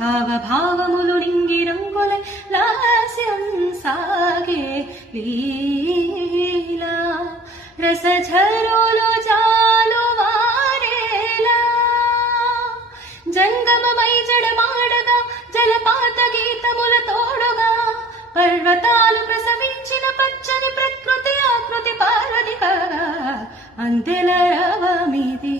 హావభావములు నింగి రంగులై లాస్యం సాగే లీలా రసఝరులు జాలు వారేలా జంగమమై జడమాడగా జలపాత గీతముల తోడుగా పర్వతాలు ప్రసవించిన పచ్చని ప్రకృతి ఆకృతి పారది కాగా అందెల రవమిది